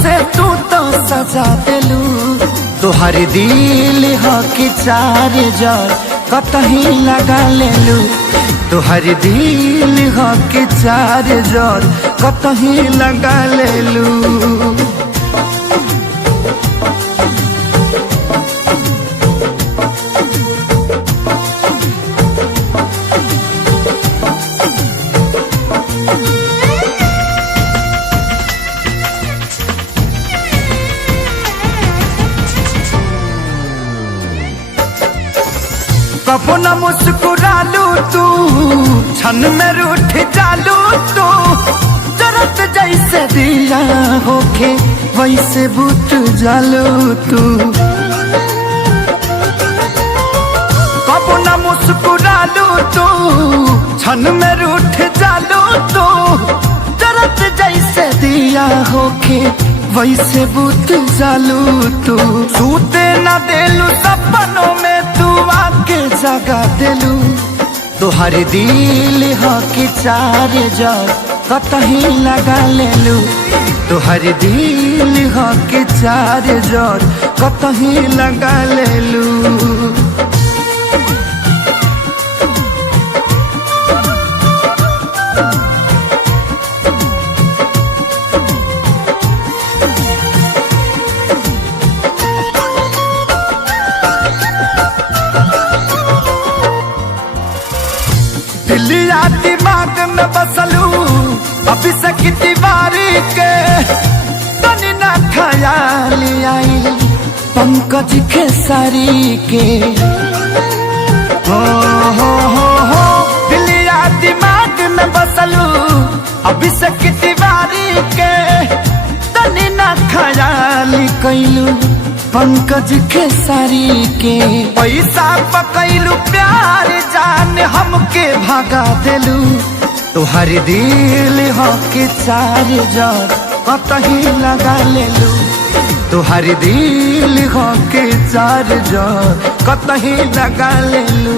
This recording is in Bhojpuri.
से तू तो सजा देलू। तोहर दिल ह कि चार्जर कतही लगा लेलू। तोहर दिल ह कि चार्जर कतही लगा लेलू। कबो न मुस्कुरालू तू, क्षण में रूठ जालू तू। जरत जैसे दिया होके वैसे बुझ जालू तू। कबो न मुस्कुरालू तू, क्षण में रूठ जालू तू। जरत जैसे दिया होके वैसे बुझ जालू तू। सूते न देलू सपनों में तू आके जगा देलू। तोहर दिल ह कि चार्जर कतही लगा लेलू। तोहर दिल ह कि चार्जर कतही लगा लेलू। दिलिया दिमाग में बसलू अभी से दीवारी के। तनी ना ख्याल आई पंकज खेसारी के। हो दिलिया दिमाग में बसलू अभी से दीवारी के। तनी ना ख्याल कैलू पंकज खेसारी के। पैसा पकैलू प्यार जान हमके भगा देलू। तोहर दिल ह कि चार्जर कतही लगा लेलू। तोहर दिल ह कि चार्जर कतही लगा लेलू।